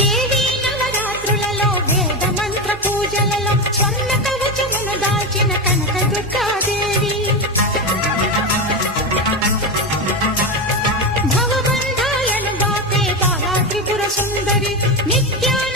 దేవి నవరాత్రులలో వేద మంత్ర పూజలలో స్వర్ణ కవచమును దాల్చిన కనక దుర్గాదేవి భవబంధాలను బాపే బాలా త్రిపుర సుందరి నిత్యాన